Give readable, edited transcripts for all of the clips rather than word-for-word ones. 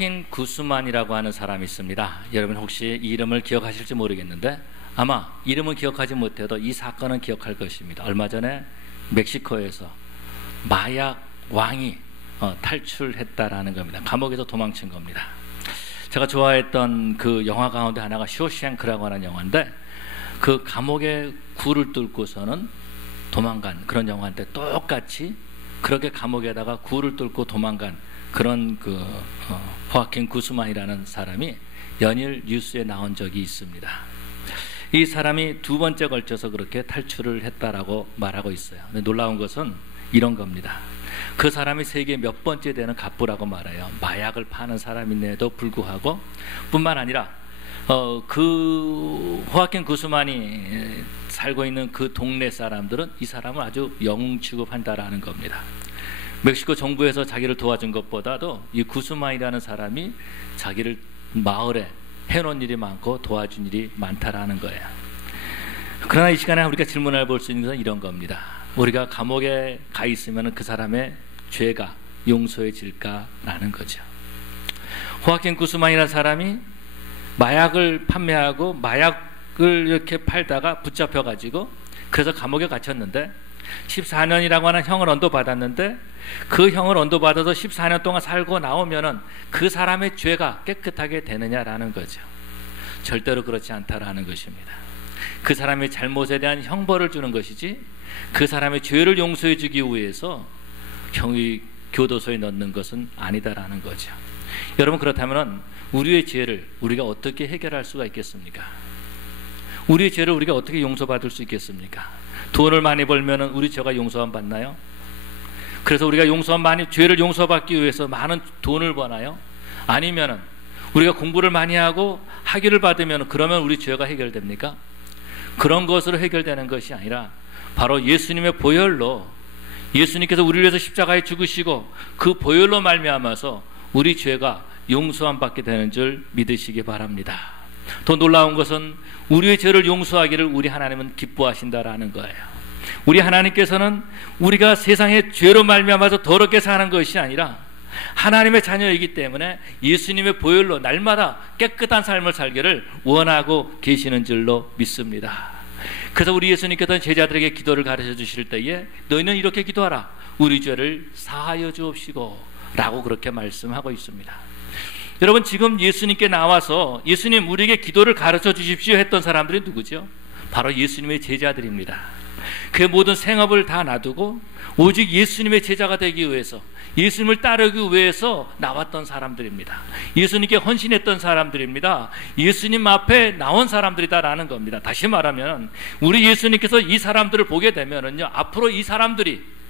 호아킨 구스만이라고 하는 사람이 있습니다. 여러분 혹시 이 이름을 기억하실지 모르겠는데 아마 이름은 기억하지 못해도 이 사건은 기억할 것입니다. 얼마 전에 멕시코에서 마약 왕이 탈출했다라는 겁니다. 감옥에서 도망친 겁니다. 제가 좋아했던 그 영화 가운데 하나가 쇼생크라고 하는 영화인데, 그 감옥의 굴을 뚫고서는 도망간 그런 영화인데, 똑같이 그렇게 감옥에다가 굴을 뚫고 도망간 그런 호아킨 구스만이라는 사람이 연일 뉴스에 나온 적이 있습니다. 이 사람이 두 번째 걸쳐서 그렇게 탈출을 했다라고 말하고 있어요. 근데 놀라운 것은 이런 겁니다. 그 사람이 세계 몇 번째 되는 갑부라고 말해요. 마약을 파는 사람인데도 불구하고, 뿐만 아니라 그 호아킨 구스만이 살고 있는 그 동네 사람들은 이 사람을 아주 영웅 취급한다라는 겁니다. 멕시코 정부에서 자기를 도와준 것보다도 이 구스만이라는 사람이 자기를 마을에 해놓은 일이 많고 도와준 일이 많다라는 거예요. 그러나 이 시간에 우리가 질문해 볼 수 있는 것은 이런 겁니다. 우리가 감옥에 가 있으면 그 사람의 죄가 용서해질까라는 거죠. 호아킨 구스만이라는 사람이 마약을 판매하고 마약을 이렇게 팔다가 붙잡혀가지고 그래서 감옥에 갇혔는데 14년이라고 하는 형을 언도받았는데, 그 형을 언도받아서 14년 동안 살고 나오면은 그 사람의 죄가 깨끗하게 되느냐라는 거죠. 절대로 그렇지 않다라는 것입니다. 그 사람의 잘못에 대한 형벌을 주는 것이지 그 사람의 죄를 용서해 주기 위해서 형이 교도소에 넣는 것은 아니다라는 거죠. 여러분, 그렇다면 우리의 죄를 우리가 어떻게 해결할 수가 있겠습니까? 우리의 죄를 우리가 어떻게 용서받을 수 있겠습니까? 돈을 많이 벌면 우리 죄가 용서함 받나요? 그래서 우리가 죄를 용서받기 위해서 많은 돈을 버나요? 아니면 우리가 공부를 많이 하고 학위를 받으면 그러면 우리 죄가 해결됩니까? 그런 것으로 해결되는 것이 아니라 바로 예수님의 보혈로, 예수님께서 우리를 위해서 십자가에 죽으시고 그 보혈로 말미암아서 우리 죄가 용서함 받게 되는 줄 믿으시기 바랍니다. 더 놀라운 것은 우리의 죄를 용서하기를 우리 하나님은 기뻐하신다라는 거예요. 우리 하나님께서는 우리가 세상의 죄로 말미암아서 더럽게 사는 것이 아니라 하나님의 자녀이기 때문에 예수님의 보혈로 날마다 깨끗한 삶을 살기를 원하고 계시는 줄로 믿습니다. 그래서 우리 예수님께서는 제자들에게 기도를 가르쳐 주실 때에 너희는 이렇게 기도하라. 우리 죄를 사하여 주옵시고 라고 그렇게 말씀하고 있습니다. 여러분, 지금 예수님께 나와서 예수님 우리에게 기도를 가르쳐 주십시오 했던 사람들이 누구죠? 바로 예수님의 제자들입니다. 그 모든 생업을 다 놔두고 오직 예수님의 제자가 되기 위해서, 예수님을 따르기 위해서 나왔던 사람들입니다. 예수님께 헌신했던 사람들입니다. 예수님 앞에 나온 사람들이다라는 겁니다. 다시 말하면 우리 예수님께서 이 사람들을 보게 되면은요, 앞으로 이 사람들이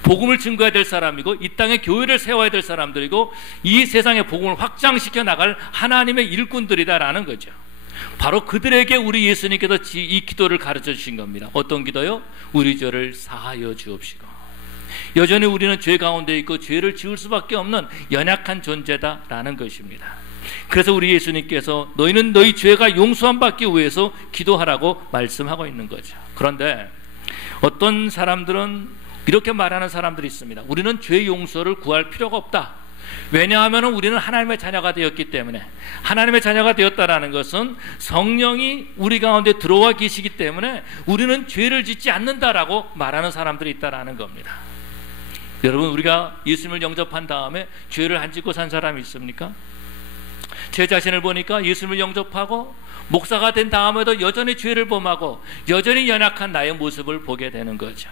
복음을 증거해야 될 사람이고 이 땅에 교회를 세워야 될 사람들이고 이 세상의 복음을 확장시켜 나갈 하나님의 일꾼들이다라는 거죠. 바로 그들에게 우리 예수님께서 이 기도를 가르쳐 주신 겁니다. 어떤 기도요? 우리 죄를 사하여 주옵시고. 여전히 우리는 죄 가운데 있고 죄를 지을 수밖에 없는 연약한 존재다라는 것입니다. 그래서 우리 예수님께서 너희는 너희 죄가 용서함 받기 위해서 기도하라고 말씀하고 있는 거죠. 그런데 어떤 사람들은 이렇게 말하는 사람들이 있습니다. 우리는 죄 용서를 구할 필요가 없다. 왜냐하면 우리는 하나님의 자녀가 되었기 때문에, 하나님의 자녀가 되었다라는 것은 성령이 우리 가운데 들어와 계시기 때문에 우리는 죄를 짓지 않는다라고 말하는 사람들이 있다라는 겁니다. 여러분, 우리가 예수님을 영접한 다음에 죄를 안 짓고 산 사람이 있습니까? 제 자신을 보니까 예수님을 영접하고 목사가 된 다음에도 여전히 죄를 범하고 여전히 연약한 나의 모습을 보게 되는 거죠.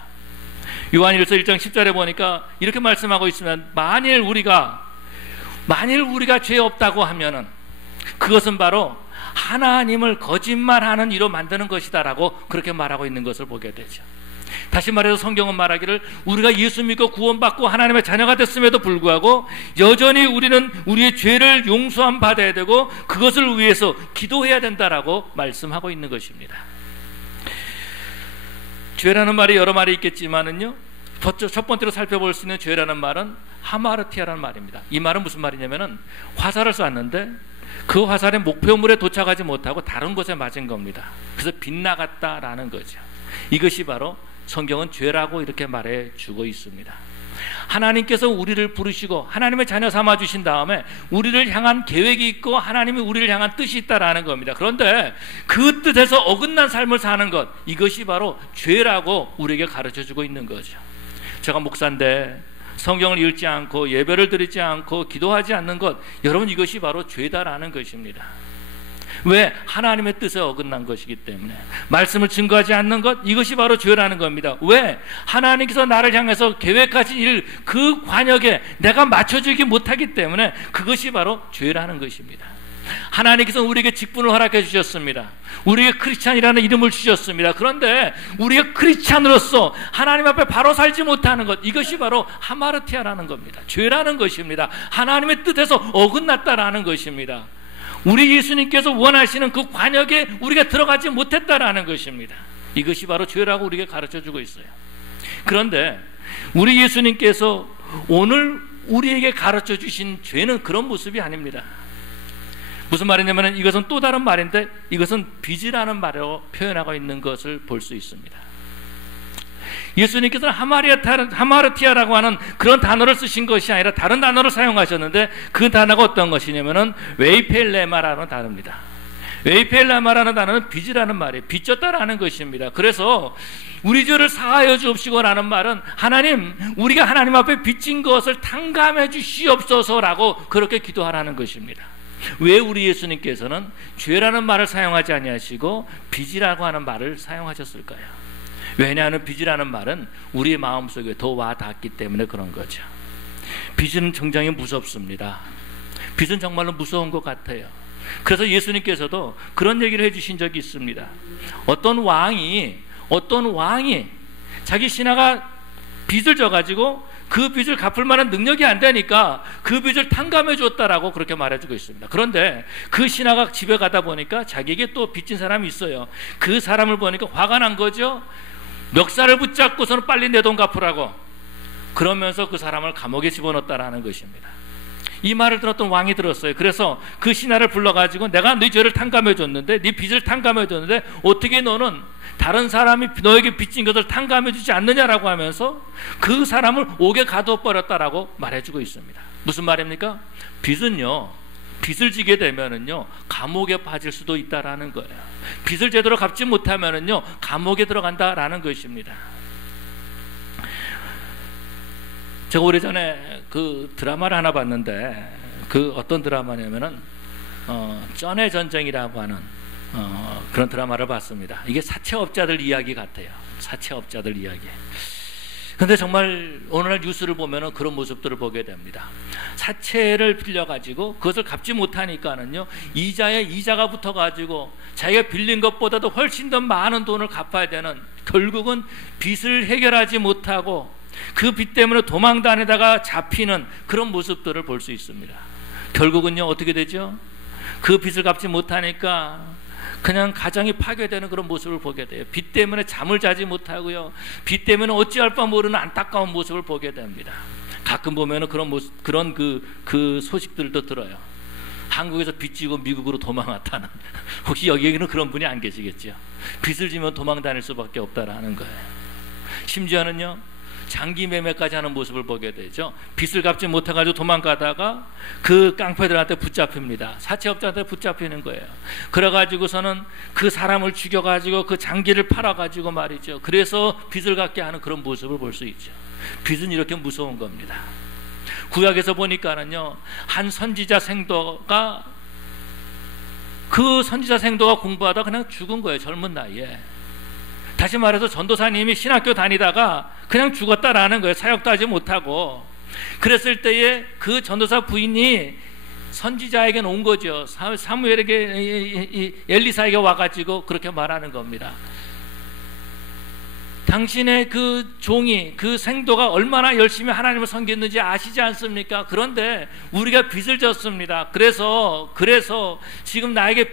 요한일서 1장 10절에 보니까 이렇게 말씀하고 있으면 만일 우리가 죄 없다고 하면은 그것은 바로 하나님을 거짓말하는 이로 만드는 것이다라고 그렇게 말하고 있는 것을 보게 되죠. 다시 말해서 성경은 말하기를 우리가 예수 믿고 구원받고 하나님의 자녀가 됐음에도 불구하고 여전히 우리는 우리의 죄를 용서함 받아야 되고 그것을 위해서 기도해야 된다라고 말씀하고 있는 것입니다. 죄라는 말이 여러 말이 있겠지만은요, 첫 번째로 살펴볼 수 있는 죄라는 말은 하마르티아라는 말입니다. 이 말은 무슨 말이냐면은 화살을 쐈는데 그 화살의 목표물에 도착하지 못하고 다른 곳에 맞은 겁니다. 그래서 빗나갔다라는 거죠. 이것이 바로 성경은 죄라고 이렇게 말해 주고 있습니다. 하나님께서 우리를 부르시고 하나님의 자녀 삼아 주신 다음에 우리를 향한 계획이 있고 하나님이 우리를 향한 뜻이 있다라는 겁니다. 그런데 그 뜻에서 어긋난 삶을 사는 것, 이것이 바로 죄라고 우리에게 가르쳐주고 있는 거죠. 제가 목사인데 성경을 읽지 않고 예배를 드리지 않고 기도하지 않는 것, 여러분 이것이 바로 죄다라는 것입니다. 왜? 하나님의 뜻에 어긋난 것이기 때문에. 말씀을 증거하지 않는 것, 이것이 바로 죄라는 겁니다. 왜? 하나님께서 나를 향해서 계획하신 일, 그 관역에 내가 맞춰주지 못하기 때문에 그것이 바로 죄라는 것입니다. 하나님께서 우리에게 직분을 허락해 주셨습니다. 우리에게 크리스찬이라는 이름을 주셨습니다. 그런데 우리가 크리스찬으로서 하나님 앞에 바로 살지 못하는 것, 이것이 바로 하마르티아라는 겁니다. 죄라는 것입니다. 하나님의 뜻에서 어긋났다라는 것입니다. 우리 예수님께서 원하시는 그 관역에 우리가 들어가지 못했다라는 것입니다. 이것이 바로 죄라고 우리에게 가르쳐주고 있어요. 그런데 우리 예수님께서 오늘 우리에게 가르쳐 주신 죄는 그런 모습이 아닙니다. 무슨 말이냐면 이것은 또 다른 말인데, 이것은 빚이라는 말로 표현하고 있는 것을 볼 수 있습니다. 예수님께서는 하마르티아라고 하는 그런 단어를 쓰신 것이 아니라 다른 단어를 사용하셨는데, 그 단어가 어떤 것이냐면은 웨이펠레마라는 단어입니다. 웨이펠레마라는 단어는 빚이라는 말이에요. 빚졌다라는 것입니다. 그래서 우리 죄를 사하여 주옵시고라는 말은 하나님, 우리가 하나님 앞에 빚진 것을 탕감해 주시옵소서라고 그렇게 기도하라는 것입니다. 왜 우리 예수님께서는 죄라는 말을 사용하지 아니하시고 빚이라고 하는 말을 사용하셨을까요? 왜냐하면 빚이라는 말은 우리의 마음속에 더 와 닿기 때문에 그런 거죠. 빚은 굉장히 무섭습니다. 빚은 정말로 무서운 것 같아요. 그래서 예수님께서도 그런 얘기를 해주신 적이 있습니다. 어떤 왕이 자기 신하가 빚을 져가지고 그 빚을 갚을 만한 능력이 안 되니까 그 빚을 탕감해 줬다라고 그렇게 말해주고 있습니다. 그런데 그 신하가 집에 가다 보니까 자기에게 또 빚진 사람이 있어요. 그 사람을 보니까 화가 난 거죠. 멱살을 붙잡고서는 빨리 내 돈 갚으라고, 그러면서 그 사람을 감옥에 집어넣었다라는 것입니다. 이 말을 들었던 왕이 들었어요. 그래서 그 신하를 불러가지고 내가 네 죄를 탕감해 줬는데, 네 빚을 탕감해 줬는데 어떻게 너는 다른 사람이 너에게 빚진 것을 탕감해 주지 않느냐라고 하면서 그 사람을 옥에 가두어 버렸다라고 말해주고 있습니다. 무슨 말입니까? 빚을 지게 되면은요 감옥에 빠질 수도 있다라는 거예요. 빚을 제대로 갚지 못하면은요 감옥에 들어간다라는 것입니다. 제가 오래전에 그 드라마를 하나 봤는데, 그 어떤 드라마냐면은 쩐의 전쟁이라고 하는 그런 드라마를 봤습니다. 이게 사채업자들 이야기 같아요. 사채업자들 이야기. 근데 정말 어느 날 뉴스를 보면은 그런 모습들을 보게 됩니다. 사채를 빌려가지고 그것을 갚지 못하니까는요 이자에 이자가 붙어가지고 자기가 빌린 것보다도 훨씬 더 많은 돈을 갚아야 되는, 결국은 빚을 해결하지 못하고 그 빚 때문에 도망 다니다가 잡히는 그런 모습들을 볼 수 있습니다. 결국은요 어떻게 되죠? 그 빚을 갚지 못하니까 그냥 가정이 파괴되는 그런 모습을 보게 돼요. 빚 때문에 잠을 자지 못하고요, 빚 때문에 어찌할 바 모르는 안타까운 모습을 보게 됩니다. 가끔 보면은 그런 모습, 그런 그 소식들도 들어요. 한국에서 빚지고 미국으로 도망왔다는. 혹시 여기에는 그런 분이 안 계시겠죠? 빚을 지면 도망 다닐 수밖에 없다라는 거예요. 심지어는요 장기 매매까지 하는 모습을 보게 되죠. 빚을 갚지 못해가지고 도망가다가 그 깡패들한테 붙잡힙니다. 사채업자한테 붙잡히는 거예요. 그래가지고서는 그 사람을 죽여가지고 그 장기를 팔아가지고 말이죠, 그래서 빚을 갚게 하는 그런 모습을 볼 수 있죠. 빚은 이렇게 무서운 겁니다. 구약에서 보니까는요 한 선지자 생도가 공부하다 그냥 죽은 거예요. 젊은 나이에. 다시 말해서 전도사님이 신학교 다니다가 그냥 죽었다라는 거예요. 사역도 하지 못하고. 그랬을 때에 그 전도사 부인이 선지자에게 온 거죠. 사무엘에게, 엘리사에게 와가지고 그렇게 말하는 겁니다. 당신의 그 종이, 그 생도가 얼마나 열심히 하나님을 섬겼는지 아시지 않습니까? 그런데 우리가 빚을 졌습니다. 그래서 지금 나에게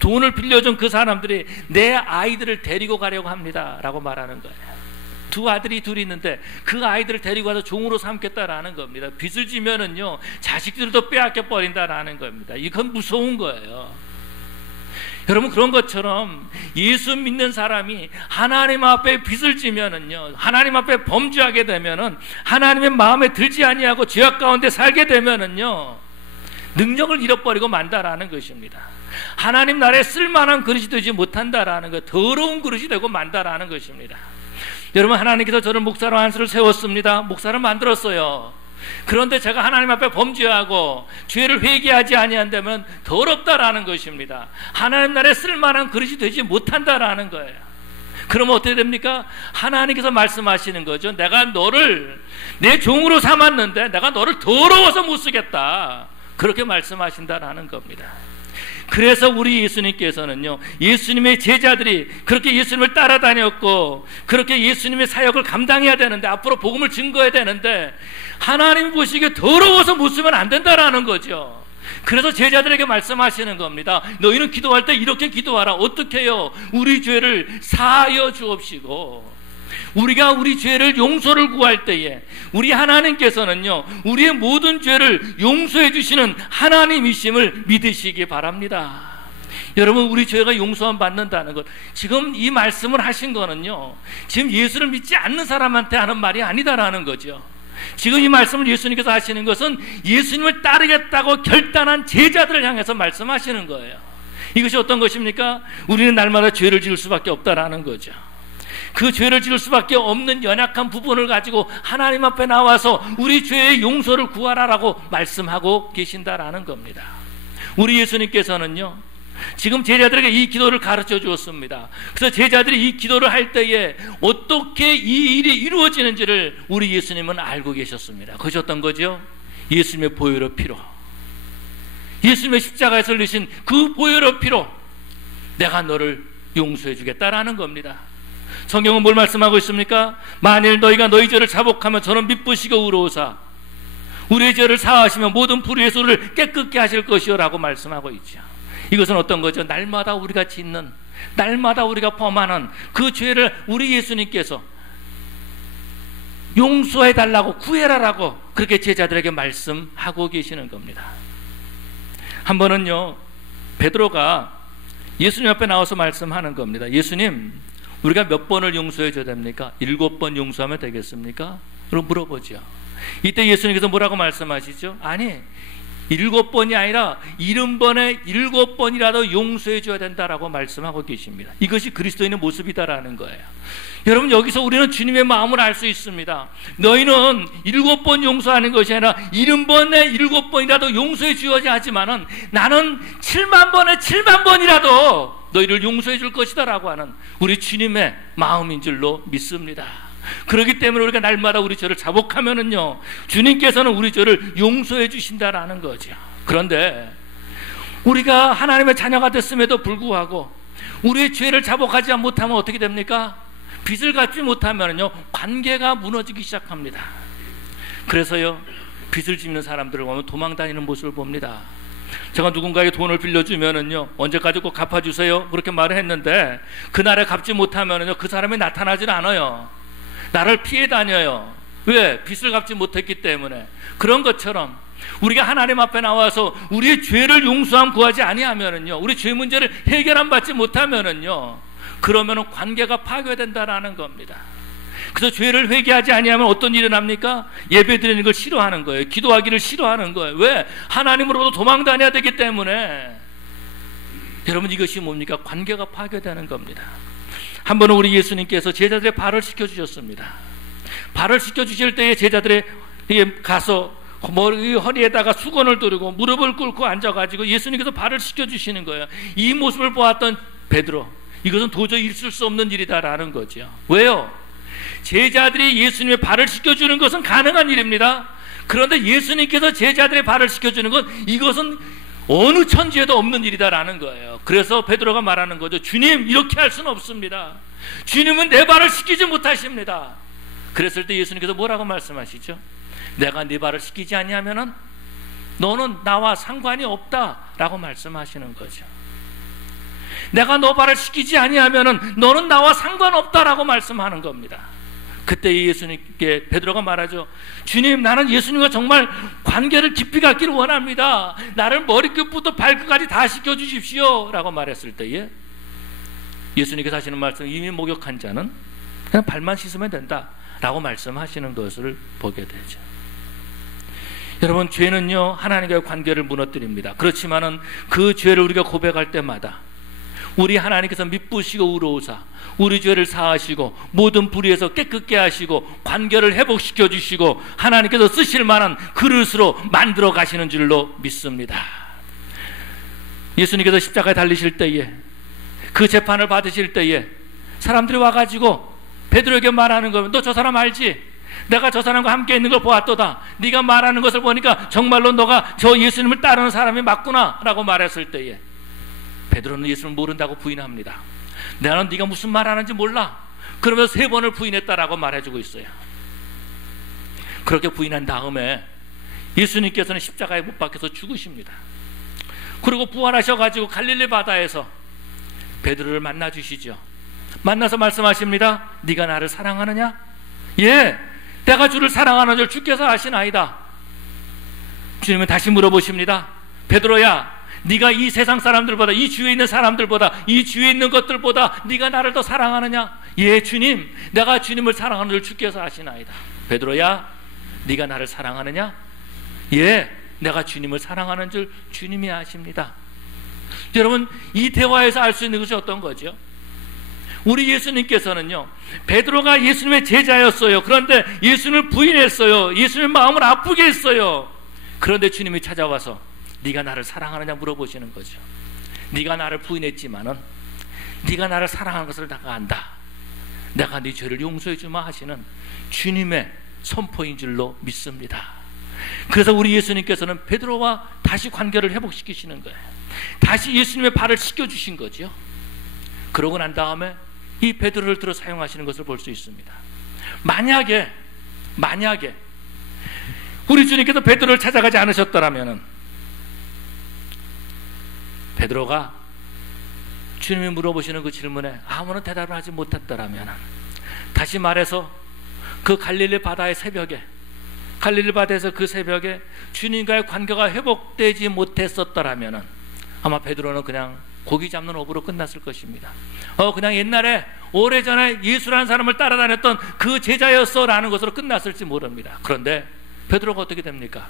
돈을 빌려준 그 사람들이 내 아이들을 데리고 가려고 합니다 라고 말하는 거예요. 두 아들이 둘이 있는데 그 아이들을 데리고 가서 종으로 삼겠다라는 겁니다. 빚을 지면은요 자식들도 빼앗겨 버린다라는 겁니다. 이건 무서운 거예요. 여러분, 그런 것처럼 예수 믿는 사람이 하나님 앞에 빚을 지면은요, 하나님 앞에 범죄하게 되면은, 하나님의 마음에 들지 아니하고 죄악 가운데 살게 되면은요, 능력을 잃어버리고 만다라는 것입니다. 하나님 나라에 쓸만한 그릇이 되지 못한다라는 것, 더러운 그릇이 되고 만다라는 것입니다. 여러분, 하나님께서 저를 목사로 한수를 세웠습니다. 목사를 만들었어요. 그런데 제가 하나님 앞에 범죄하고 죄를 회개하지 아니한다면 더럽다라는 것입니다. 하나님 나라에 쓸만한 그릇이 되지 못한다라는 거예요. 그러면 어떻게 됩니까? 하나님께서 말씀하시는 거죠. 내가 너를 내 종으로 삼았는데 내가 너를 더러워서 못 쓰겠다, 그렇게 말씀하신다라는 겁니다. 그래서 우리 예수님께서는요, 예수님의 제자들이 그렇게 예수님을 따라다녔고 그렇게 예수님의 사역을 감당해야 되는데, 앞으로 복음을 증거해야 되는데, 하나님 보시기에 더러워서 못 쓰면 안 된다라는 거죠. 그래서 제자들에게 말씀하시는 겁니다. 너희는 기도할 때 이렇게 기도하라. 어떻게 해요? 우리 죄를 사하여 주옵시고, 우리가 우리 죄를 용서를 구할 때에 우리 하나님께서는요, 우리의 모든 죄를 용서해 주시는 하나님이심을 믿으시기 바랍니다. 여러분, 우리 죄가 용서함 받는다는 것, 지금 이 말씀을 하신 거는요, 지금 예수를 믿지 않는 사람한테 하는 말이 아니다라는 거죠. 지금 이 말씀을 예수님께서 하시는 것은 예수님을 따르겠다고 결단한 제자들을 향해서 말씀하시는 거예요. 이것이 어떤 것입니까? 우리는 날마다 죄를 지을 수밖에 없다라는 거죠. 그 죄를 지을 수밖에 없는 연약한 부분을 가지고 하나님 앞에 나와서 우리 죄의 용서를 구하라라고 말씀하고 계신다라는 겁니다. 우리 예수님께서는요, 지금 제자들에게 이 기도를 가르쳐 주었습니다. 그래서 제자들이 이 기도를 할 때에 어떻게 이 일이 이루어지는지를 우리 예수님은 알고 계셨습니다. 그것이 어떤 거죠? 예수님의 보혈의 피로, 예수님의 십자가에서 흘리신 그 보혈의 피로 내가 너를 용서해 주겠다라는 겁니다. 성경은 뭘 말씀하고 있습니까? 만일 너희가 너희 죄를 자복하면 저는 미쁘시고 의로우사 우리의 죄를 사하시면 모든 불의의 소를 깨끗게 하실 것이요 라고 말씀하고 있죠. 이것은 어떤 거죠? 날마다 우리가 짓는, 날마다 우리가 범하는 그 죄를 우리 예수님께서 용서해 달라고, 구해라라고 그렇게 제자들에게 말씀하고 계시는 겁니다. 한 번은요, 베드로가 예수님 앞에 나와서 말씀하는 겁니다. 예수님, 우리가 몇 번을 용서해 줘야 됩니까? 7번 용서하면 되겠습니까? 그럼 물어보죠. 이때 예수님께서 뭐라고 말씀하시죠? 아니, 7번이 아니라 70번에 7번이라도 용서해 줘야 된다라고 말씀하고 계십니다. 이것이 그리스도인의 모습이다라는 거예요. 여러분, 여기서 우리는 주님의 마음을 알 수 있습니다. 너희는 7번 용서하는 것이 아니라 70번에 7번이라도 용서해 주어야 하지만은 나는 7만 번에 7만 번이라도 너희를 용서해 줄 것이다 라고 하는 우리 주님의 마음인 줄로 믿습니다. 그렇기 때문에 우리가 날마다 우리 죄를 자복하면은요, 주님께서는 우리 죄를 용서해 주신다라는 거죠. 그런데 우리가 하나님의 자녀가 됐음에도 불구하고 우리의 죄를 자복하지 못하면 어떻게 됩니까? 빚을 갚지 못하면은요, 관계가 무너지기 시작합니다. 그래서요, 빚을 짓는 사람들을 보면 도망 다니는 모습을 봅니다. 제가 누군가에게 돈을 빌려주면은요, 언제까지 꼭 갚아주세요 그렇게 말을 했는데, 그날에 갚지 못하면은요, 그 사람이 나타나질 않아요. 나를 피해 다녀요. 왜? 빚을 갚지 못했기 때문에. 그런 것처럼 우리가 하나님 앞에 나와서 우리의 죄를 용서함 구하지 아니하면은요, 우리 죄 문제를 해결함 받지 못하면은요, 그러면은 관계가 파괴된다라는 겁니다. 그래서 죄를 회개하지 아니하면 어떤 일이 납니까? 예배 드리는 걸 싫어하는 거예요. 기도하기를 싫어하는 거예요. 왜? 하나님으로부터 도망 다녀야 되기 때문에. 여러분, 이것이 뭡니까? 관계가 파괴되는 겁니다. 한 번은 우리 예수님께서 제자들의 발을 씻겨주셨습니다. 발을 씻겨주실 때에 제자들에게 가서 머리 허리에다가 수건을 두르고 무릎을 꿇고 앉아가지고 예수님께서 발을 씻겨주시는 거예요. 이 모습을 보았던 베드로, 이것은 도저히 있을 수 없는 일이다라는 거죠. 왜요? 제자들이 예수님의 발을 씻겨주는 것은 가능한 일입니다. 그런데 예수님께서 제자들의 발을 씻겨주는 것, 이것은 어느 천지에도 없는 일이다라는 거예요. 그래서 베드로가 말하는 거죠. 주님, 이렇게 할 수는 없습니다. 주님은 내 발을 씻기지 못하십니다. 그랬을 때 예수님께서 뭐라고 말씀하시죠? 내가 네 발을 씻기지 아니하면은 너는 나와 상관이 없다라고 말씀하시는 거죠. 내가 너 발을 씻기지 아니하면은 너는 나와 상관없다라고 말씀하는 겁니다. 그때 예수님께 베드로가 말하죠. 주님, 나는 예수님과 정말 관계를 깊이 갖기를 원합니다. 나를 머리끝부터 발끝까지 다 씻겨주십시오 라고 말했을 때에 예수님께서 하시는 말씀, 이미 목욕한 자는 그냥 발만 씻으면 된다 라고 말씀하시는 것을 보게 되죠. 여러분, 죄는요 하나님과의 관계를 무너뜨립니다. 그렇지만은 그 죄를 우리가 고백할 때마다 우리 하나님께서 미쁘시고 의로우사 우리 죄를 사하시고 모든 불의에서 깨끗게 하시고 관계를 회복시켜 주시고 하나님께서 쓰실 만한 그릇으로 만들어 가시는 줄로 믿습니다. 예수님께서 십자가에 달리실 때에, 그 재판을 받으실 때에 사람들이 와가지고 베드로에게 말하는 거면, 너 저 사람 알지? 내가 저 사람과 함께 있는 걸 보았도다. 네가 말하는 것을 보니까 정말로 너가 저 예수님을 따르는 사람이 맞구나 라고 말했을 때에 베드로는 예수님을 모른다고 부인합니다. 나는 네가 무슨 말하는지 몰라. 그러면서 3번을 부인했다라고 말해주고 있어요. 그렇게 부인한 다음에 예수님께서는 십자가에 못 박혀서 죽으십니다. 그리고 부활하셔가지고 갈릴리 바다에서 베드로를 만나 주시죠. 만나서 말씀하십니다. 네가 나를 사랑하느냐? 예, 내가 주를 사랑하는 줄 주께서 아시나이다. 주님은 다시 물어보십니다. 베드로야, 네가 이 세상 사람들보다, 이 주위에 있는 사람들보다, 이 주위에 있는 것들보다 네가 나를 더 사랑하느냐? 예, 주님, 내가 주님을 사랑하는 줄 주께서 아시나이다. 베드로야, 네가 나를 사랑하느냐? 예, 내가 주님을 사랑하는 줄 주님이 아십니다. 여러분, 이 대화에서 알 수 있는 것이 어떤 거죠? 우리 예수님께서는요, 베드로가 예수님의 제자였어요. 그런데 예수님을 부인했어요. 예수님의 마음을 아프게 했어요. 그런데 주님이 찾아와서 네가 나를 사랑하느냐 물어보시는 거죠. 네가 나를 부인했지만은 네가 나를 사랑하는 것을 내가 안다. 내가 네 죄를 용서해 주마 하시는 주님의 선포인 줄로 믿습니다. 그래서 우리 예수님께서는 베드로와 다시 관계를 회복시키시는 거예요. 다시 예수님의 발을 씻겨주신 거죠. 그러고 난 다음에 이 베드로를 들어 사용하시는 것을 볼 수 있습니다. 만약에 우리 주님께서 베드로를 찾아가지 않으셨더라면, 베드로가 주님이 물어보시는 그 질문에 아무런 대답을 하지 못했더라면, 다시 말해서 그 갈릴리 바다의 새벽에, 갈릴리 바다에서 그 새벽에 주님과의 관계가 회복되지 못했었더라면 아마 베드로는 그냥 고기 잡는 업으로 끝났을 것입니다. 그냥 옛날에 오래전에 예수라는 사람을 따라다녔던 그 제자였어 라는 것으로 끝났을지 모릅니다. 그런데 베드로가 어떻게 됩니까?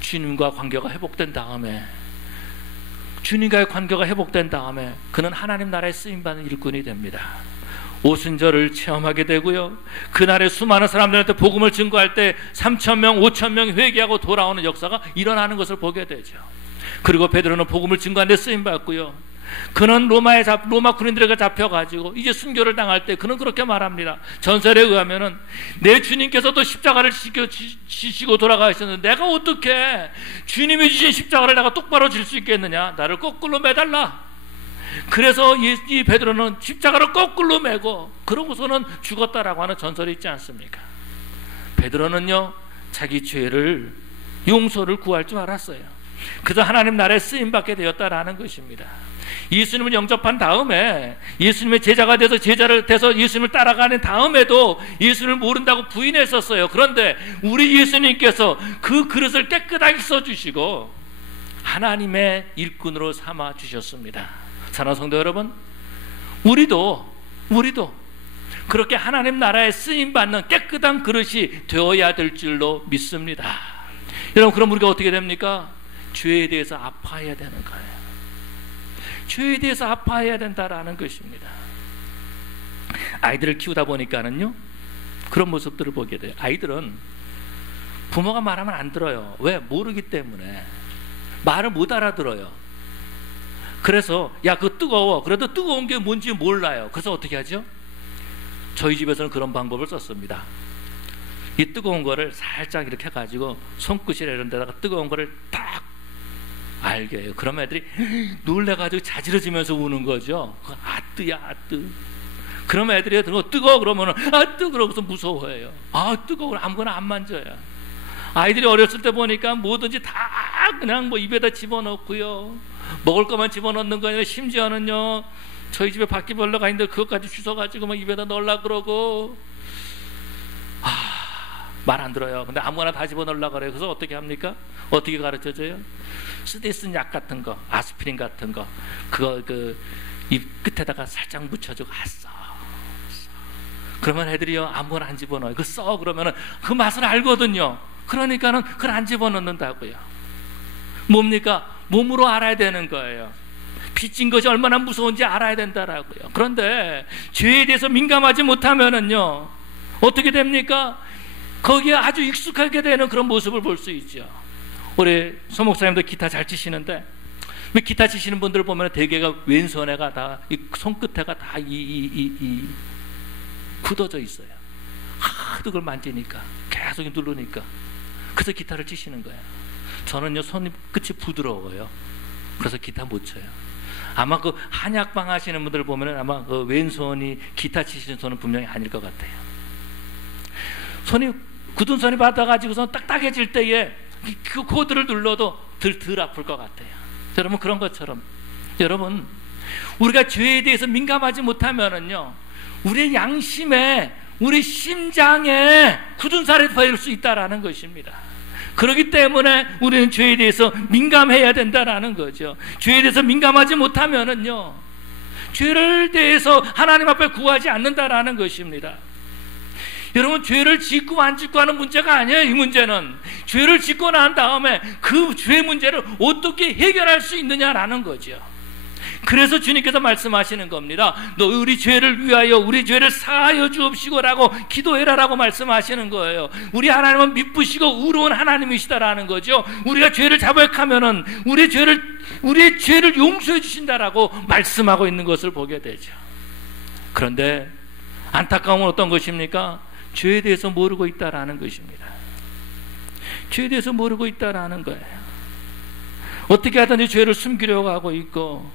주님과 관계가 회복된 다음에, 주님과의 관계가 회복된 다음에 그는 하나님 나라에 쓰임받는 일꾼이 됩니다. 오순절을 체험하게 되고요, 그날에 수많은 사람들한테 복음을 증거할 때 3,000명, 5,000명이 회개하고 돌아오는 역사가 일어나는 것을 보게 되죠. 그리고 베드로는 복음을 증거하는 데 쓰임받고요, 그는 로마 군인들에게 잡혀가지고 이제 순교를 당할 때 그는 그렇게 말합니다. 전설에 의하면은 내 주님께서도 십자가를 지시고 돌아가셨는데 내가 어떻게 주님이 주신 십자가를 내가 똑바로 질 수 있겠느냐? 나를 거꾸로 매달라. 그래서 이 베드로는 십자가를 거꾸로 매고 그러고서는 죽었다라고 하는 전설이 있지 않습니까? 베드로는요, 자기 죄를, 용서를 구할 줄 알았어요. 그래서 하나님 나라에 쓰임받게 되었다라는 것입니다. 예수님을 영접한 다음에, 예수님의 제자가 돼서 예수님을 따라가는 다음에도 예수님을 모른다고 부인했었어요. 그런데 우리 예수님께서 그 그릇을 깨끗하게 써주시고 하나님의 일꾼으로 삼아 주셨습니다. 사랑하는 성도 여러분, 우리도 그렇게 하나님 나라에 쓰임받는 깨끗한 그릇이 되어야 될 줄로 믿습니다. 여러분, 그럼 우리가 어떻게 됩니까? 죄에 대해서 아파해야 되는 거예요. 죄에 대해서 아파해야 된다라는 것입니다. 아이들을 키우다 보니까는요, 그런 모습들을 보게 돼요. 아이들은 부모가 말하면 안 들어요. 왜? 모르기 때문에. 말을 못 알아들어요. 그래서 야, 그거 뜨거워. 그래도 뜨거운 게 뭔지 몰라요. 그래서 어떻게 하죠? 저희 집에서는 그런 방법을 썼습니다. 이 뜨거운 거를 살짝 이렇게 해가지고 손끝이나 이런 데다가 뜨거운 거를 딱 알게 해요. 그러면 애들이 놀래가지고 자지러지면서 우는 거죠. 아뜨야, 아뜨. 그러면 애들이 뜨거워 그러면은 아뜨 그러고서 무서워해요. 뜨거워. 아무거나 안 만져요. 아이들이 어렸을 때 보니까 뭐든지 다 그냥 뭐 입에다 집어넣고요, 먹을 것만 집어넣는 거 아니라 심지어는요, 저희 집에 바퀴벌레가 있는데 그것까지 주워가지고 막 입에다 넣으려고 그러고, 말 안 들어요. 근데 아무거나 다 집어넣으려고 그래요. 그래서 어떻게 합니까? 어떻게 가르쳐줘요? 쓰디쓴 약 같은 거, 아스피린 같은 거, 그거 입 끝에다가 살짝 묻혀주고 써. 그러면 애들이요 아무거나 안 집어넣어요. 그 써 그러면은 그 맛을 알거든요. 그러니까는 그걸 안 집어넣는다고요. 뭡니까? 몸으로 알아야 되는 거예요. 빚진 것이 얼마나 무서운지 알아야 된다라고요. 그런데 죄에 대해서 민감하지 못하면은요 어떻게 됩니까? 거기에 아주 익숙하게 되는 그런 모습을 볼 수 있죠. 우리 서 목사님도 기타 잘 치시는데 기타 치시는 분들 보면 대개가 왼손에가 다 이 손끝에가 다 굳어져 있어요. 하도 그걸 만지니까 계속 누르니까 그래서 기타를 치시는 거예요. 저는요 손 끝이 부드러워요. 그래서 기타 못 쳐요. 아마 그 한약방 하시는 분들 보면은 아마 그 왼손이 기타 치시는 손은 분명히 아닐 것 같아요. 손이 굳은 손이 받아가지고서 딱딱해질 때에 그 코드를 눌러도 덜 아플 것 같아요. 여러분 그런 것처럼 여러분 우리가 죄에 대해서 민감하지 못하면은요 우리 양심에 우리 심장에 굳은 살이 퍼질 수 있다라는 것입니다. 그렇기 때문에 우리는 죄에 대해서 민감해야 된다라는 거죠. 죄에 대해서 민감하지 못하면은요 죄를 대해서 하나님 앞에 구하지 않는다라는 것입니다. 여러분 죄를 짓고 안 짓고 하는 문제가 아니에요. 이 문제는 죄를 짓고 난 다음에 그 죄 문제를 어떻게 해결할 수 있느냐라는 거죠. 그래서 주님께서 말씀하시는 겁니다. 너 우리 죄를 위하여 우리 죄를 사하여 주옵시고라고 기도해라라고 말씀하시는 거예요. 우리 하나님은 미쁘시고 의로운 하나님이시다라는 거죠. 우리가 죄를 자백하면은 우리의 죄를 용서해 주신다라고 말씀하고 있는 것을 보게 되죠. 그런데 안타까움은 어떤 것입니까? 죄에 대해서 모르고 있다라는 것입니다. 죄에 대해서 모르고 있다라는 거예요. 어떻게 하든지 죄를 숨기려고 하고 있고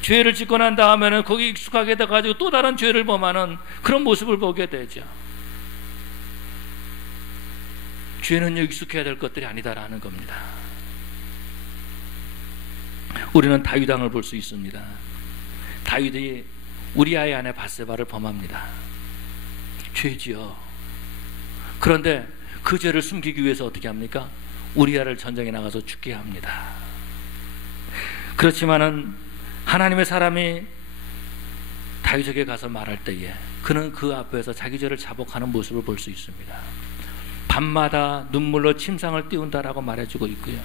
죄를 짓고 난 다음에는 거기 익숙하게 돼가지고 또 다른 죄를 범하는 그런 모습을 보게 되죠. 죄는요 익숙해야 될 것들이 아니다라는 겁니다. 우리는 다윗 왕을 볼 수 있습니다. 다윗이 우리아의 아내 밧세바를 범합니다. 죄지요. 그런데 그 죄를 숨기기 위해서 어떻게 합니까? 우리아를 전쟁에 나가서 죽게 합니다. 그렇지만은 하나님의 사람이 다윗에게 가서 말할 때에 그는 그 앞에서 자기 죄를 자복하는 모습을 볼 수 있습니다. 밤마다 눈물로 침상을 띄운다라고 말해주고 있고요.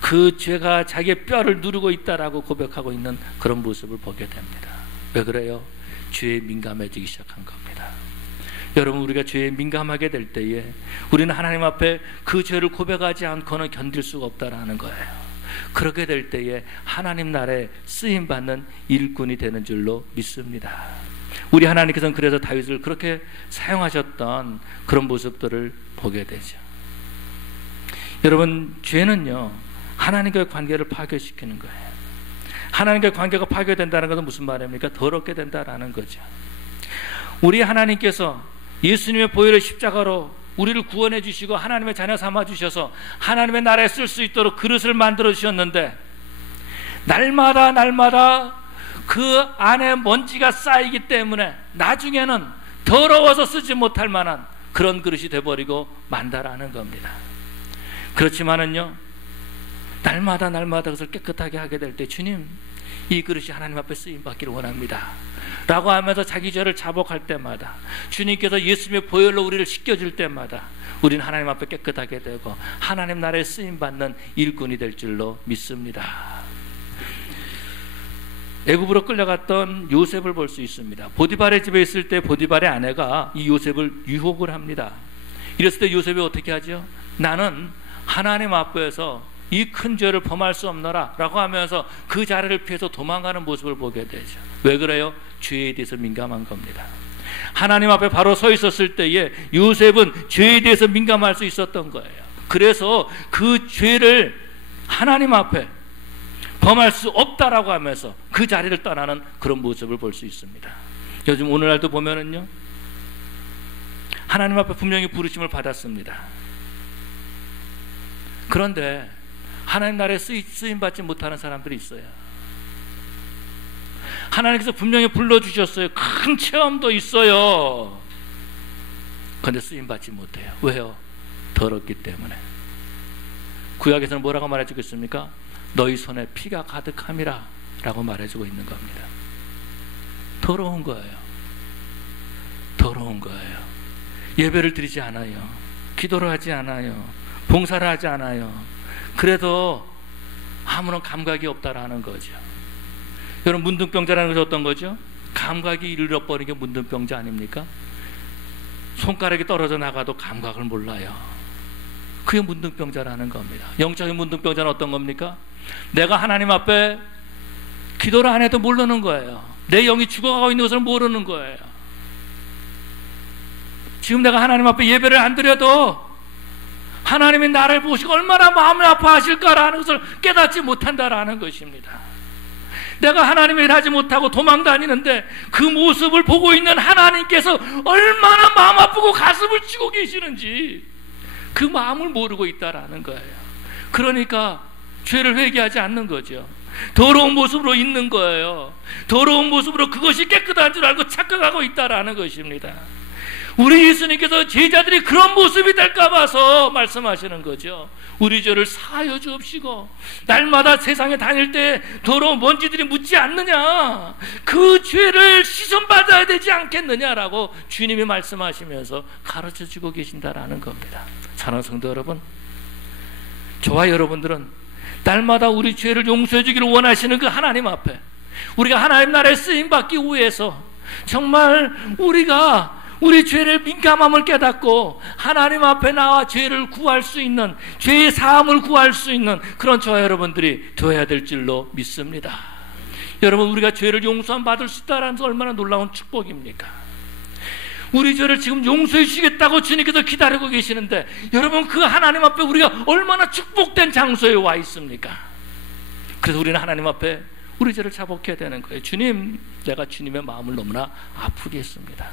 그 죄가 자기의 뼈를 누르고 있다라고 고백하고 있는 그런 모습을 보게 됩니다. 왜 그래요? 죄에 민감해지기 시작한 겁니다. 여러분 우리가 죄에 민감하게 될 때에 우리는 하나님 앞에 그 죄를 고백하지 않고는 견딜 수가 없다라는 거예요. 그렇게 될 때에 하나님 나라에 쓰임받는 일꾼이 되는 줄로 믿습니다. 우리 하나님께서는 그래서 다윗을 그렇게 사용하셨던 그런 모습들을 보게 되죠. 여러분 죄는요 하나님과의 관계를 파괴시키는 거예요. 하나님과의 관계가 파괴된다는 것은 무슨 말입니까? 더럽게 된다라는 거죠. 우리 하나님께서 예수님의 보혈의 십자가로 우리를 구원해 주시고 하나님의 자녀 삼아 주셔서 하나님의 나라에 쓸 수 있도록 그릇을 만들어 주셨는데 날마다 그 안에 먼지가 쌓이기 때문에 나중에는 더러워서 쓰지 못할 만한 그런 그릇이 돼버리고 만다라는 겁니다. 그렇지만은요 날마다 그것을 깨끗하게 하게 될 때 주님 이 그릇이 하나님 앞에 쓰임받기를 원합니다 라고 하면서 자기 죄를 자복할 때마다 주님께서 예수님의 보혈로 우리를 씻겨줄 때마다 우리는 하나님 앞에 깨끗하게 되고 하나님 나라에 쓰임받는 일꾼이 될 줄로 믿습니다. 애굽으로 끌려갔던 요셉을 볼 수 있습니다. 보디발의 집에 있을 때 보디발의 아내가 이 요셉을 유혹을 합니다. 이랬을 때 요셉이 어떻게 하죠? 나는 하나님 앞에서 이 큰 죄를 범할 수 없노라 라고 하면서 그 자리를 피해서 도망가는 모습을 보게 되죠. 왜 그래요? 죄에 대해서 민감한 겁니다. 하나님 앞에 바로 서 있었을 때에 요셉은 죄에 대해서 민감할 수 있었던 거예요. 그래서 그 죄를 하나님 앞에 범할 수 없다라고 하면서 그 자리를 떠나는 그런 모습을 볼 수 있습니다. 요즘 오늘날도 보면은요 하나님 앞에 분명히 부르심을 받았습니다. 그런데 하나님 나라에 쓰임받지 못하는 사람들이 있어요. 하나님께서 분명히 불러주셨어요. 큰 체험도 있어요. 그런데 쓰임받지 못해요. 왜요? 더럽기 때문에. 구약에서는 뭐라고 말해주고 있습니까? 너희 손에 피가 가득함이라 라고 말해주고 있는 겁니다. 더러운 거예요. 더러운 거예요. 예배를 드리지 않아요. 기도를 하지 않아요. 봉사를 하지 않아요. 그래도 아무런 감각이 없다라는 거죠. 여러분, 문둥병자라는 것이 어떤 거죠? 감각이 잃어버린 게 문둥병자 아닙니까? 손가락이 떨어져 나가도 감각을 몰라요. 그게 문둥병자라는 겁니다. 영적인 문둥병자는 어떤 겁니까? 내가 하나님 앞에 기도를 안 해도 모르는 거예요. 내 영이 죽어가고 있는 것을 모르는 거예요. 지금 내가 하나님 앞에 예배를 안 드려도 하나님이 나를 보시고 얼마나 마음이 아파하실까라는 것을 깨닫지 못한다라는 것입니다. 내가 하나님의 일 하지 못하고 도망다니는데 그 모습을 보고 있는 하나님께서 얼마나 마음 아프고 가슴을 찌고 계시는지 그 마음을 모르고 있다라는 거예요. 그러니까 죄를 회개하지 않는 거죠. 더러운 모습으로 있는 거예요. 더러운 모습으로 그것이 깨끗한 줄 알고 착각하고 있다라는 것입니다. 우리 예수님께서 제자들이 그런 모습이 될까 봐서 말씀하시는 거죠. 우리 죄를 사하여 주옵시고 날마다 세상에 다닐 때 더러운 먼지들이 묻지 않느냐, 그 죄를 씻음받아야 되지 않겠느냐라고 주님이 말씀하시면서 가르쳐주고 계신다라는 겁니다. 사랑하는 성도 여러분, 저와 여러분들은 날마다 우리 죄를 용서해 주기를 원하시는 그 하나님 앞에 우리가 하나님 나라에 쓰임받기 위해서 정말 우리가 우리 죄를 민감함을 깨닫고 하나님 앞에 나와 죄를 구할 수 있는, 죄의 사함을 구할 수 있는 그런 저와 여러분들이 되어야 될 줄로 믿습니다. 여러분, 우리가 죄를 용서함 받을 수 있다는 것은 얼마나 놀라운 축복입니까? 우리 죄를 지금 용서해 주시겠다고 주님께서 기다리고 계시는데 여러분, 그 하나님 앞에 우리가 얼마나 축복된 장소에 와 있습니까? 그래서 우리는 하나님 앞에 우리 죄를 자복해야 되는 거예요. 주님, 내가 주님의 마음을 너무나 아프게 했습니다.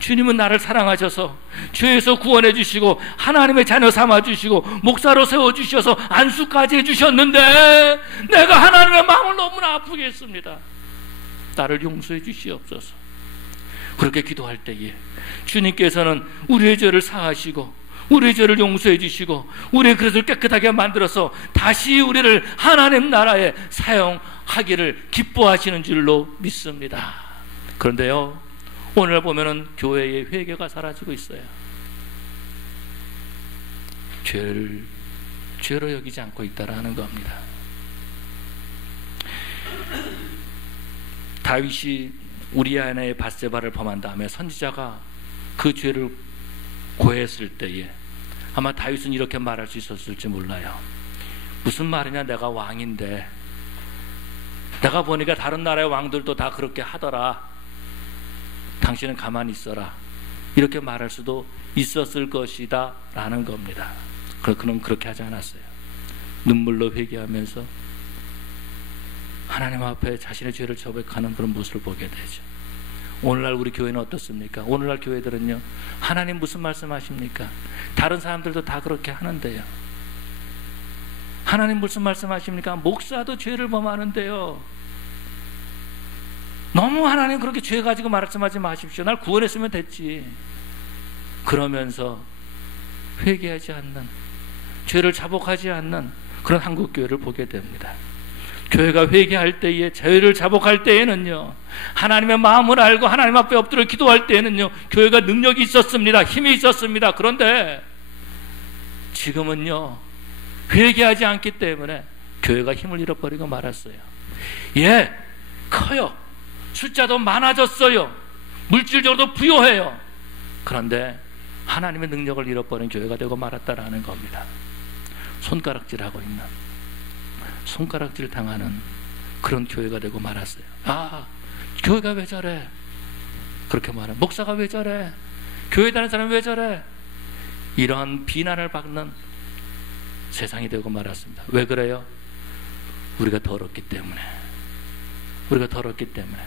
주님은 나를 사랑하셔서 죄에서 구원해 주시고 하나님의 자녀 삼아 주시고 목사로 세워 주셔서 안수까지 해 주셨는데 내가 하나님의 마음을 너무나 아프게 했습니다. 나를 용서해 주시옵소서. 그렇게 기도할 때에 주님께서는 우리의 죄를 사하시고 우리의 죄를 용서해 주시고 우리의 그릇을 깨끗하게 만들어서 다시 우리를 하나님 나라에 사용하기를 기뻐하시는 줄로 믿습니다. 그런데요, 오늘 보면은 교회의 회개가 사라지고 있어요. 죄를 죄로 여기지 않고 있다라는 겁니다. 다윗이 우리아 아내의 밧세바를 범한 다음에 선지자가 그 죄를 고했을 때에 아마 다윗은 이렇게 말할 수 있었을지 몰라요. 무슨 말이냐, 내가 왕인데 내가 보니까 다른 나라의 왕들도 다 그렇게 하더라, 당신은 가만히 있어라, 이렇게 말할 수도 있었을 것이다 라는 겁니다. 그는 그렇게 하지 않았어요. 눈물로 회개하면서 하나님 앞에 자신의 죄를 자백하는 그런 모습을 보게 되죠. 오늘날 우리 교회는 어떻습니까? 오늘날 교회들은요, 하나님 무슨 말씀하십니까? 다른 사람들도 다 그렇게 하는데요. 하나님 무슨 말씀하십니까? 목사도 죄를 범하는데요. 너무 하나님 그렇게 죄 가지고 말씀하지 마십시오. 날 구원했으면 됐지. 그러면서 회개하지 않는, 죄를 자복하지 않는 그런 한국교회를 보게 됩니다. 교회가 회개할 때에, 죄를 자복할 때에는요, 하나님의 마음을 알고 하나님 앞에 엎드려 기도할 때에는요, 교회가 능력이 있었습니다. 힘이 있었습니다. 그런데 지금은요, 회개하지 않기 때문에 교회가 힘을 잃어버리고 말았어요. 예, 커요. 숫자도 많아졌어요. 물질적으로도 부요해요. 그런데 하나님의 능력을 잃어버린 교회가 되고 말았다라는 겁니다. 손가락질하고 있는, 손가락질 당하는 그런 교회가 되고 말았어요. 아, 교회가 왜 저래? 그렇게 말하는, 목사가 왜 저래? 교회 다니는 사람은 왜 저래? 이러한 비난을 받는 세상이 되고 말았습니다. 왜 그래요? 우리가 더럽기 때문에. 우리가 더럽기 때문에.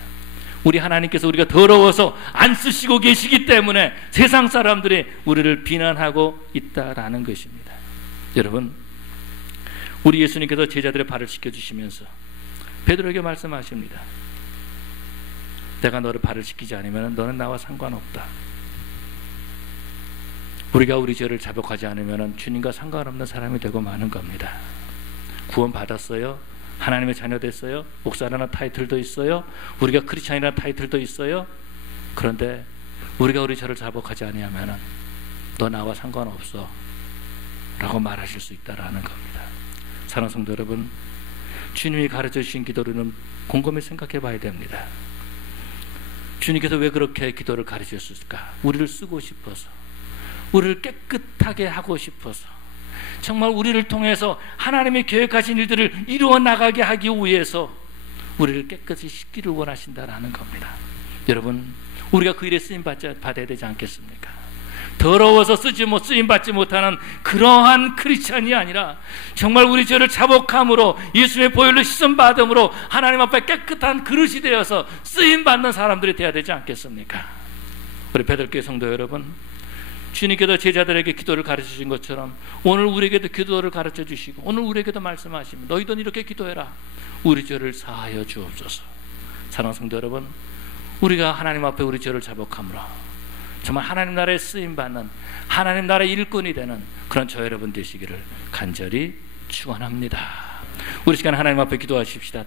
우리 하나님께서 우리가 더러워서 안 쓰시고 계시기 때문에 세상 사람들이 우리를 비난하고 있다라는 것입니다. 여러분, 우리 예수님께서 제자들의 발을 씻겨주시면서 베드로에게 말씀하십니다. 내가 너를 발을 씻기지 않으면 너는 나와 상관없다. 우리가 우리 죄를 자복하지 않으면 주님과 상관없는 사람이 되고 마는 겁니다. 구원 받았어요? 하나님의 자녀 됐어요? 목사라는 타이틀도 있어요? 우리가 크리스찬이라는 타이틀도 있어요? 그런데 우리가 우리 죄를 자복하지 아니하면 너 나와 상관없어 라고 말하실 수 있다라는 겁니다. 사랑하는 성도 여러분, 주님이 가르쳐 주신 기도로는 곰곰이 생각해 봐야 됩니다. 주님께서 왜 그렇게 기도를 가르쳐 주셨을까? 우리를 쓰고 싶어서, 우리를 깨끗하게 하고 싶어서, 정말 우리를 통해서 하나님이 계획하신 일들을 이루어 나가게 하기 위해서 우리를 깨끗이 씻기를 원하신다라는 겁니다. 여러분, 우리가 그 일에 쓰임 받아야 되지 않겠습니까? 더러워서 쓰임 받지 못하는 그러한 크리스찬이 아니라 정말 우리 죄를 자복함으로 예수의 보혈로 씻음 받음으로 하나님 앞에 깨끗한 그릇이 되어서 쓰임 받는 사람들이 되어야 되지 않겠습니까? 우리 베들교회 성도 여러분, 주님께서 제자들에게 기도를 가르쳐 주신 것처럼 오늘 우리에게도 기도를 가르쳐 주시고 오늘 우리에게도 말씀하시면 너희들은 이렇게 기도해라. 우리 죄를 사하여 주옵소서. 사랑하는 성도 여러분, 우리가 하나님 앞에 우리 죄를 자복함으로 정말 하나님 나라에 쓰임받는 하나님 나라의 일꾼이 되는 그런 저 여러분 되시기를 간절히 축원합니다. 우리 시간 하나님 앞에 기도하십시다.